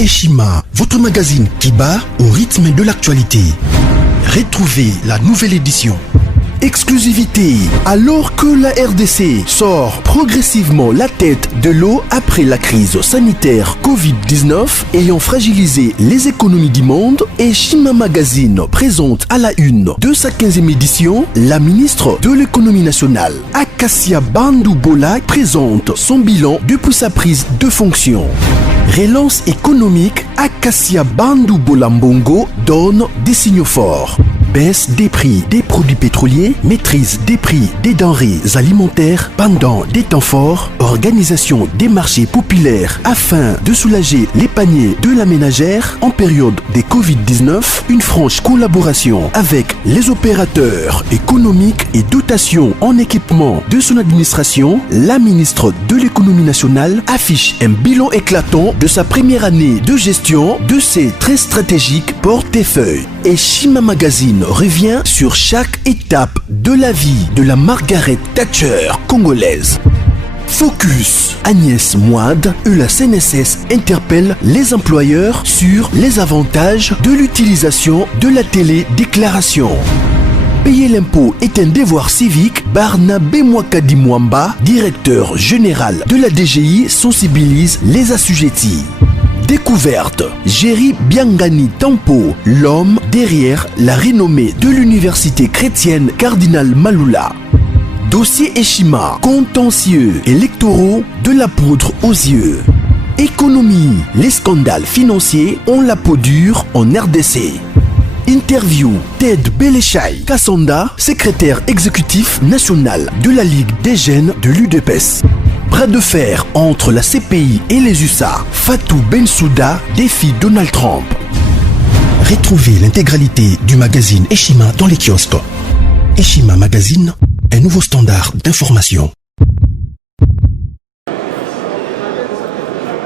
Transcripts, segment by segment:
Eshima, votre magazine qui bat au rythme de l'actualité. Retrouvez la nouvelle édition. Exclusivité, alors que la RDC sort progressivement la tête de l'eau après la crise sanitaire Covid-19 ayant fragilisé les économies du monde, Eshima Magazine présente à la une de sa 15e édition la ministre de l'économie nationale, Acacia Bandou-Bola, présente son bilan depuis sa prise de fonction. Relance économique, Acacia Bandou-Bola Mbongo donne des signaux forts. Baisse des prix des produits pétroliers, maîtrise des prix des denrées alimentaires pendant des temps forts, organisation des marchés populaires afin de soulager les paniers de la ménagère en période de Covid-19, une franche collaboration avec les opérateurs économiques et dotation en équipement de son administration, la ministre de l'économie nationale affiche un bilan éclatant de sa première année de gestion de ses très stratégiques portefeuilles. Eshima Magazine revient sur chaque étape de la vie de la Margaret Thatcher congolaise. Focus, Agnès Moide et la CNSS interpellent les employeurs sur les avantages de l'utilisation de la télédéclaration. Payer l'impôt est un devoir civique. Barnabé Mwakadi Mwamba, directeur général de la DGI, sensibilise les assujettis. Découverte, Jerry Biangani Tampo, l'homme derrière la renommée de l'université chrétienne Cardinal Malula. Dossier Eshima, contentieux électoraux de la poudre aux yeux. Économie, les scandales financiers ont la peau dure en RDC. Interview, Ted Belechai Kassonda, secrétaire exécutif national de la Ligue des jeunes de l'UDPS. Bras de fer entre la CPI et les USA. Fatou Bensouda défie Donald Trump. Retrouvez l'intégralité du magazine Eshima dans les kiosques. Eshima Magazine, un nouveau standard d'information.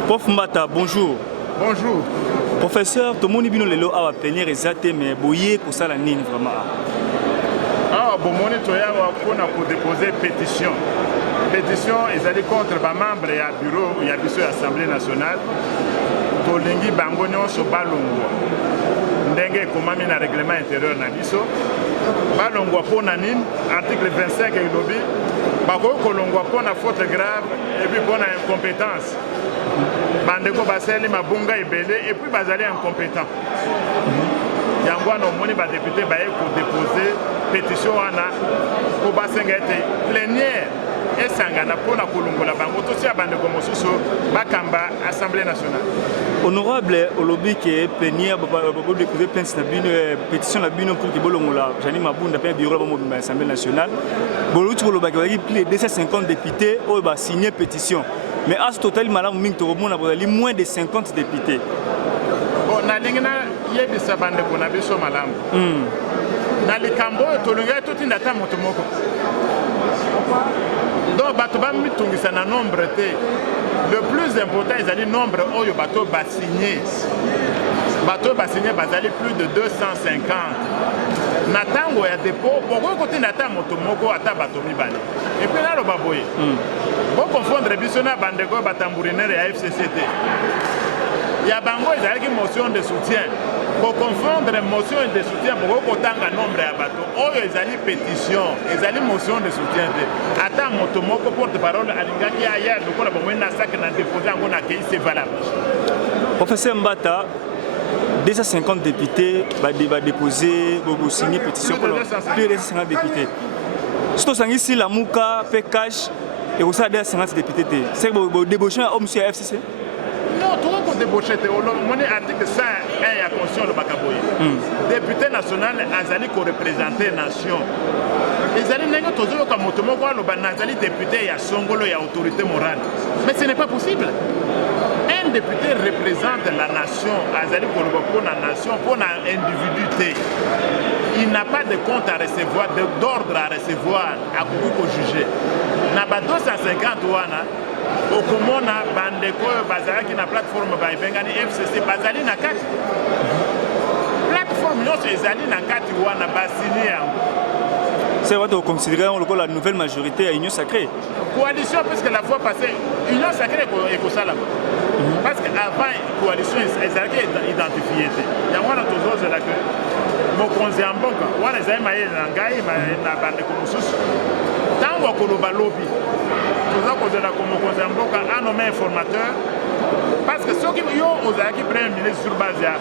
Prof Mbata, bonjour. Bonjour. Professeur, tout le monde bino lelo awa plénière exacte mais boye pour ça la nini vraiment. Ah bon mon toya wa kona pour déposer pétition. Pétition ils allaient contre ba membre ya bureau ya biso assemblée nationale. To lingi bango nyonso balongwa. Ndenge komami na règlement intérieur na biso. Balongwa pona nini article 25 elobi bako kolongwa pona faute grave et puis pona incompétence. Bandeko baseli mabunga ebele et puis bazali incompétent. Yango wana omoni ba député baye ko déposer pétition wana ko basenga ete plénière esangana pona kolongola bango tosi bandeko mosusu bakamba assemblée nationale. Honorable olobi ke plénière babo déposer pétition la bino pour que bolongola jani mabunda pe bureau ba mobimba assemblée nationale. Bolutu koloba ke plus de 250 députés o ba signer pétition. Mais à ce total, madame Ming Toromon a moins de 50 députés. Bon, na lingina yebi sabande kona biso malamu. Na likambo tolonga tout ndata moto moko. Donc bato ba mitungisa na nombre te. Le plus important ils ali nombre oyo bato ba signé. Bato ba signé bazali plus de 250. Na tango ya dépôt, pourquoi côté ndata moto moko ata bato mibale. Et puis là lo baboye. Pour confondre Bissona Bandego Batambouriner et FCCT. Il y a Bango qui motion de soutien. Pour confondre motion de soutien, pour autant un nombre de bateaux, ils ont pétition, ils ont motion de soutien. Attends, Motomoko porte-parole à l'Ingaki ailleurs, donc on a besoin d'un sac à déposer en accueil, c'est valable. Professeur Mbata, 250 députés vont déposer, vont signer pétition pour plus de 250 députés. Surtout ici, la Mouka, PKH, et vous savez, 50 députés. C'est que vous débauchez un homme sur la FCC? Non, tout le monde débauche. Mon article 101 à la Constitution de Bakaboye. Député national, Azali qui représente la nation. Les alliés n'ont pas toujours comme Motomoko, les députés, il y a Songolo, il y a autorité morale. Mais ce n'est pas possible. Un député représente la nation, Azali pour la nation, pour l'individualité. Il n'a pas de compte à recevoir, d'ordre à recevoir, à juger. Il n'a pas 250 wana, au Komona, Bandeko, Bazali, qui na plateforme Baibengani, FCC, Bazali na 4. Plateforme, nous, c'est Zali na 4 wana, Bassini. C'est vrai que vous considérez la nouvelle majorité à Union Sacrée. Coalition, puisque la fois passée, Union Sacrée est au Salama. Parce qu'avant la coalition, ils avaient identifié. Il y a un autre chose là que mokonzi ya mboka wana ezali mayele na ngai na bandeko mosusu ntango akoloba lobi toza kozela ko mokonzi ya mboka anome informateur parce que soki yo ozalaki premier ministre sur base ya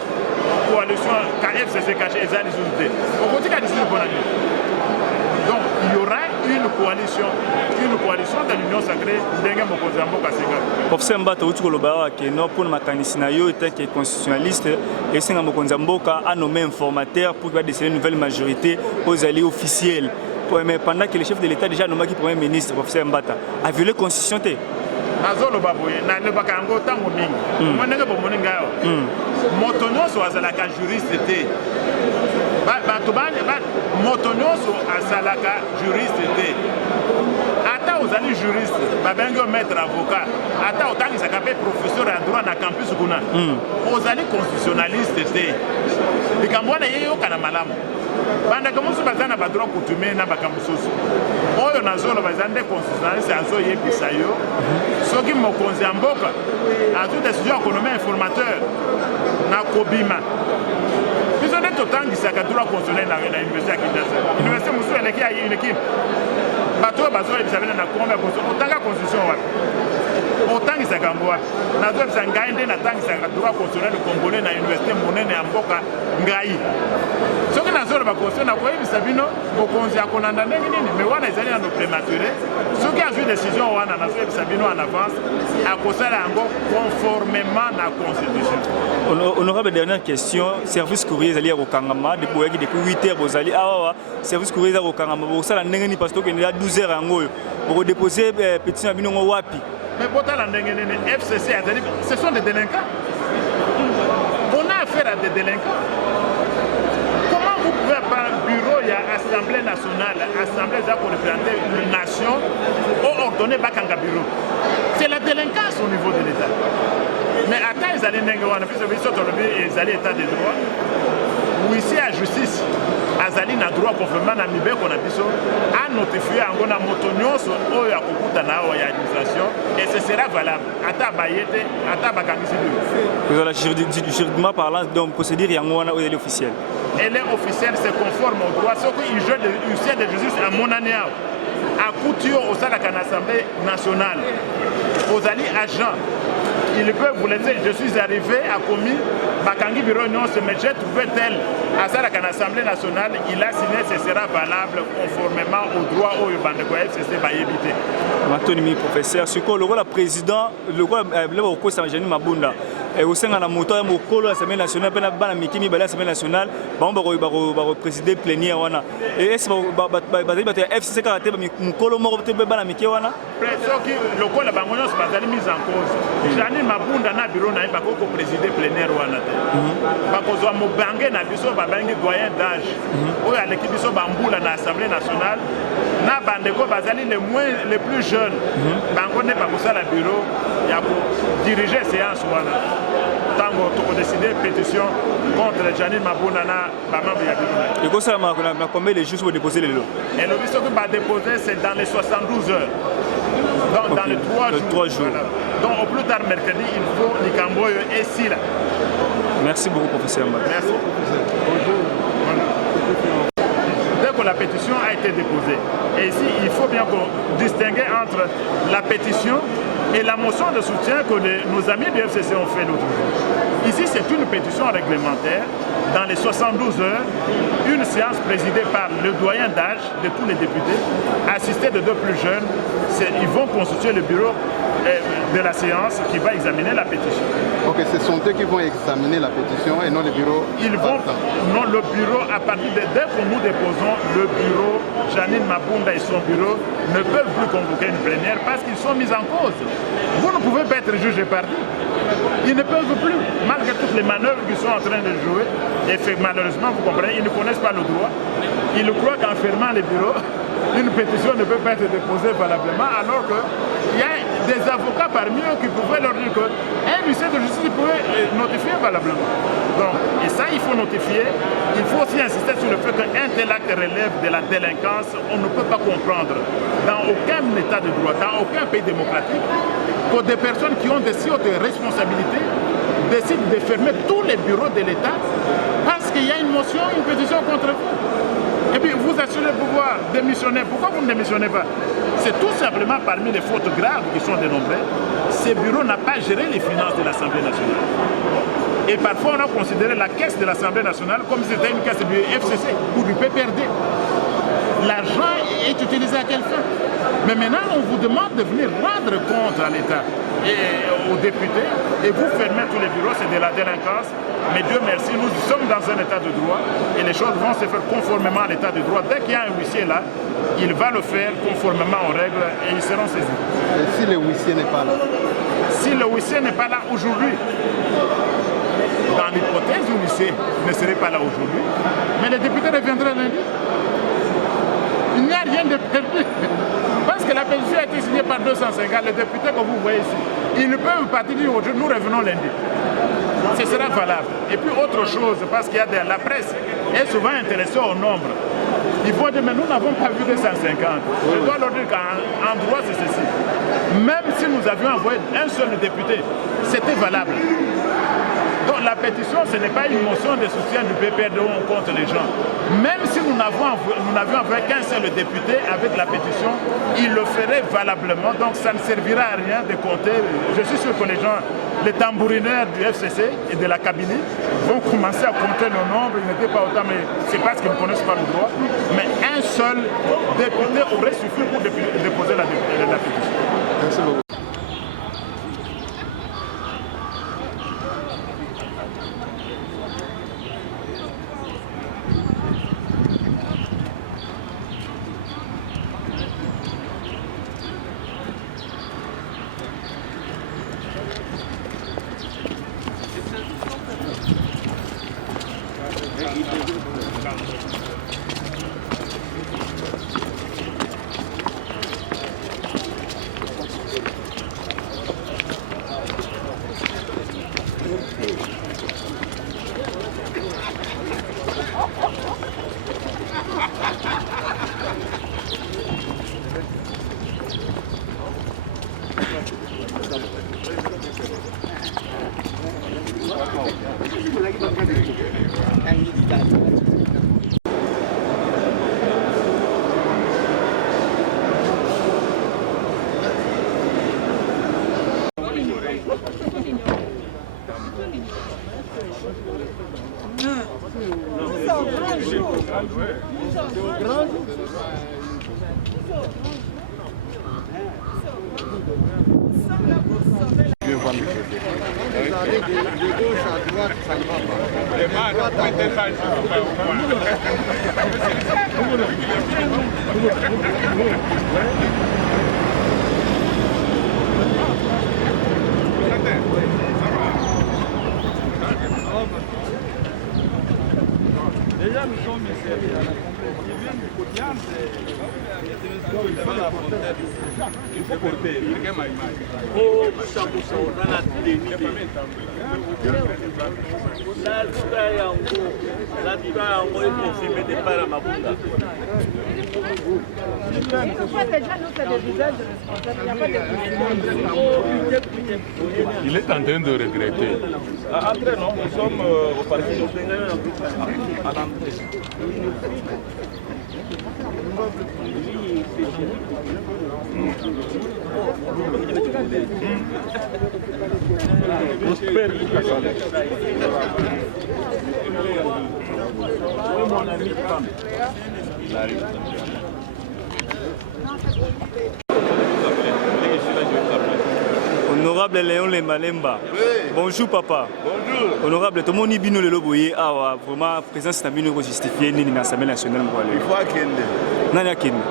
coalition ka FCC caché ezali lisusu te okotika lisusu mpona nini. Donc il y aura une coalition de l'Union sacrée ndenge mokonzi ya mboka asengaki. Professeur Mbata uti koloba ke no pour makanisi na yo était que constitutionnaliste et singa mokonzi ya mboka a nommé informateur pour qu'il va décider une nouvelle majorité aux alliés officiels. Mais pendant que le chef de l'État déjà nommé qui premier ministre professeur Mbata a violé la constitution. Nazoloba boye na lebaka yango ntango mingi mo ndenge bomoni ngayo moto nyonso azalaka juriste te bato moto nyonso azalaka juriste te ata ozali juriste babengi yo maître avocat ata otangisaka mpe professeur ya droit na campus kuna ozali constitutionnaliste te likambo wana yeyokana malamu bandeko mosusu baza na badroit coutumier na makambo mosusu oyo nazoloba eza nde constitutionnaliste azoyebisa yo soki mokonzi ya mboka azwi décision akonome informateur na kobima biso nde totangisaka droit constitutionnel na université ya Kinshasa. Université mosusu eleki ya UNIKIN bato oyo bazoyebisa bene na kombe otanga constitution wapi otangisaka yango wapi nazoyebisa ngai nde natangisaka droit constitutionnel congolais na université monene ya mboka ngai soki nazoloba constitution nakoyebisa bino mokonzi akolanda ndenge nini me wana ezali nano prématuré soki azwi décision wana nazoyebisa bino en avance akosala yango conformément na constitution. Honorable, dernière question, service courrier ezali ya kokangama depuis 8h bozali awa service courrier ezali kokangama bosala ndenge nini parce que il y a 12h yango oyo boko déposer pétition ya bino ngo wapi. Mais botala ndenge nini FCC azali ce sont des délinquants. On a affaire à des délinquants. Comment vous pouvez par bureau il y a Assemblée nationale, Assemblée pour représenter une nation ou ordonner Bakanga bureau. C'est la délinquance au niveau de l'État. Mais attends, ils allaient n'engager wana puisque ils allaient état de droit. Ou ici à justice, azali na droit conformément na mibeko na biso a notifié yango na moto nyonso oyo akokuta na awa ya administration et ce sera valable ata bayete ata bakangisi bino. Vous avez juridiquement parlant donc procédure yango wana oyo elle est officielle. Elle est officielle, c'est conforme au droit. Ce qu'il joue de huissier de justice à mon année à couture au sein de l'Assemblée nationale, aux alliés agents, ils peuvent vous laisser. Je suis arrivé à commis, Bakangi Bureau non, mais j'ai trouvé tel à ça l'Assemblée nationale, il a signé, ce sera valable conformément au droit au Bandeko FCC va éviter. Matoni professeur, ce que le rôle président, le rôle de Sanjani Mabunda. Et au sein de la moto, il y a l'Assemblée nationale, il y a l'Assemblée nationale, il y a présider plénière. Et est-ce que le FCC a été mis en colo mort de la Miki wana? Le col a été mis en cause. Jani Mabunda na bureau na pas présider plénière wana. Parce que Mobangé na biso babangi doyen d'âge. Oyo à l'équipe biso bambula na l'Assemblée nationale. Na bandeko bazali les plus jeunes. Bango ne pas pour ça le bureau, il y a pour diriger séance wana. Tango to décider pétition contre Janine Mabunana bamambe ya bureau. Et quoi ça m'a combien les jours pour déposer les lots? Et le biso va déposer c'est dans les 72 heures. Donc okay. Dans les 3 jours. Voilà. Donc au plus tard mercredi, il faut Nikamboyo et Sila. Merci beaucoup professeur. Merci. Bonjour. Voilà. Dès que la pétition a été déposée, et ici il faut bien distinguer entre la pétition et la motion de soutien que nos amis du FCC ont fait l'autre jour. Ici, c'est une pétition réglementaire. Dans les 72 heures, une séance présidée par le doyen d'âge de tous les députés, assisté de 2 plus jeunes. Ils vont constituer le bureau de la séance qui va examiner la pétition. Ok, ce sont eux qui vont examiner la pétition et non le bureau. Ils vont, non, le bureau, à partir de dès que nous déposons, le bureau, Janine Mabunda et son bureau ne peuvent plus convoquer une plénière parce qu'ils sont mis en cause. Vous ne pouvez pas être jugé parti. Ils ne peuvent plus, malgré toutes les manœuvres qu'ils sont en train de jouer. Et malheureusement, vous comprenez, ils ne connaissent pas le droit. Ils croient qu'en fermant les bureaux, une pétition ne peut pas être déposée valablement, alors qu'il y a des avocats parmi eux qui pouvaient leur dire qu'un huissier de justice pouvait notifier valablement. Donc, et ça, il faut notifier. Il faut aussi insister sur le fait qu'un tel acte relève de la délinquance. On ne peut pas comprendre, dans aucun état de droit, dans aucun pays démocratique, que des personnes qui ont des de responsabilités décident de fermer tous les bureaux de l'État parce qu'il y a une motion, une pétition contre vous. Et puis vous assurez pouvoir démissionner. Pourquoi vous ne démissionnez pas? C'est tout simplement parmi les fautes graves qui sont dénombrées. Ce bureau n'a pas géré les finances de l'Assemblée nationale. Et parfois on a considéré la caisse de l'Assemblée nationale comme si c'était une caisse du FCC ou du PPRD. L'argent est utilisé à quelle fin? Mais maintenant on vous demande de venir rendre compte à l'État et aux députés, et vous fermez tous les bureaux, c'est de la délinquance. Mais Dieu merci, nous sommes dans un état de droit et les choses vont se faire conformément à l'état de droit. Dès qu'il y a un huissier là, il va le faire conformément aux règles et ils seront saisis. Et si le huissier n'est pas là? Si le huissier n'est pas là aujourd'hui, dans l'hypothèse où le huissier ne serait pas là aujourd'hui, mais les députés reviendraient lundi. Il n'y a rien de perdu. Parce que la pétition a été signée par 250, les députés que vous voyez ici, ils ne peuvent pas dire aujourd'hui, nous revenons lundi. Ce sera valable. Et puis autre chose, parce qu'il y a la presse est souvent intéressée au nombre. Ils vont dire, mais nous n'avons pas vu 250. Je dois leur dire qu'en droit, c'est ceci. Même si nous avions envoyé un seul député, c'était valable. Donc la pétition, ce n'est pas une motion de soutien du PPRD où on compte les gens. Même si nous n'avions envoyé qu'un seul député avec la pétition, il le ferait valablement. Donc ça ne servira à rien de compter. Je suis sûr que les gens, les tambourineurs du FCC et de la Kabylie vont commencer à compter le nombre. Ils n'étaient pas autant, mais c'est parce qu'ils ne connaissent pas le droit. Mais un seul député aurait suffi pour déposer la pétition. Merci beaucoup. Déjà, nous sommes ici à la il faut porter. Oh, il est en train de regretter. Après, non, nous sommes au parti à l'entrée. Honorable Léon Lemba. Oui. Bonjour papa. Bonjour. Honorable, tout le monde bino le loboye ah vraiment présence na bino justifier ni na l'Assemblée nationale ngwale. Il faut akende. Nani akende?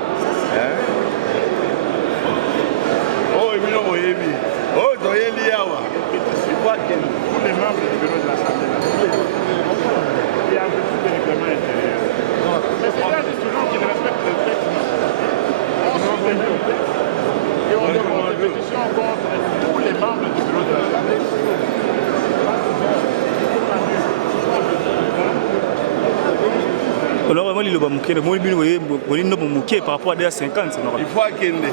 Oh, bino boyebi. Oh, doyeli yawa. Il faut akende. Tous les membres du bureau de l'Assemblée nationale. Il y a un petit peu de règlement intérieur. Mais c'est là toujours qu'ils respectent le texte. On se réunit et on demande une pétition contre tous les membres du bureau de l'Assemblée. Alors moi il va mouker, moi bino boye no mouker par rapport à 50. Il faut akende.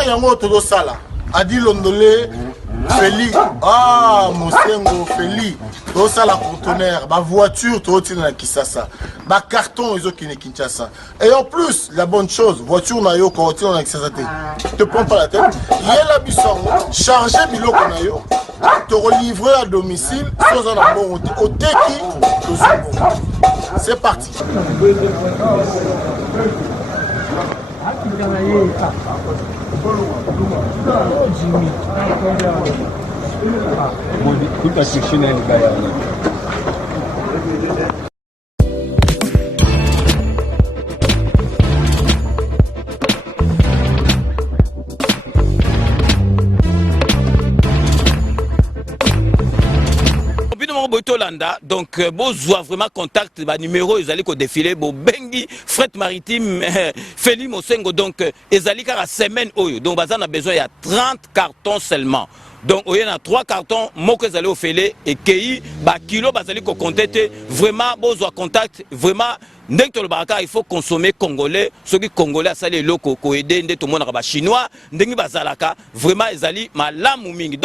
conteneur yango todo sala adi londolé Feli Mosengo Feli todo sala conteneur ba voiture todo tina na Kisasa ba carton ezo kine Kinshasa et en plus la bonne chose voiture na yo ko tina na Kisasa te prends pas la tête yela bisongo charger biloko na yo te relivrer à domicile sans un bon au teki c'est parti. Donc, besoin vraiment contact, numéro, ils allaient défiler, bengi, fret maritime, Feli Mosengo, donc, ils allaient à la semaine, donc, on a besoin, il y a 30 cartons seulement. Donc, il y a 3 cartons, moi que vous allez au fêler, et qui, kilo, vous allez contacter, vraiment, besoin contact, vraiment, il faut consommer congolais, ceux qui congolais, ça les locaux, aider, tout le monde, chinois, vraiment, ils allaient, ma lame ou mingi.